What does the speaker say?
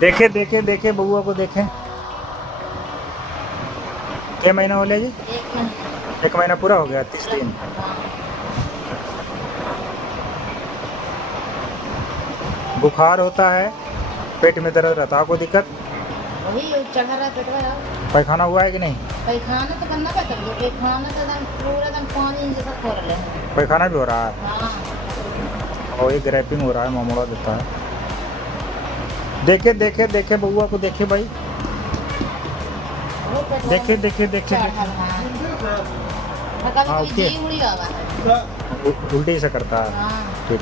देखे देखे देखे बउआ को देखे। क्या महीना हो लिया जी? 1 महीना पूरा हो गया, 30 दिन। बुखार होता है, पेट में दर्द रहता है, आपको दिक्कत? वही चढ़ा रहा पेट में। पैखाना हुआ है कि नहीं? पैखाना तो करना पड़ता है, पैखाना तो एकदम पूरा एकदम पानी जैसा खोल रहे हैं। पैखाना भी हो रहा है हाँ और ये ग्रैपिंग हो रहा है, मामूला देता है। देखे देखे देखे बउआ को देखे भाई, वो पेट देखे देखे देखे चढ़ा देखे। हाँ। हाँ, कभी ओके। जी उड़ी होगा। उल्टी से करता है। हाँ ठीक।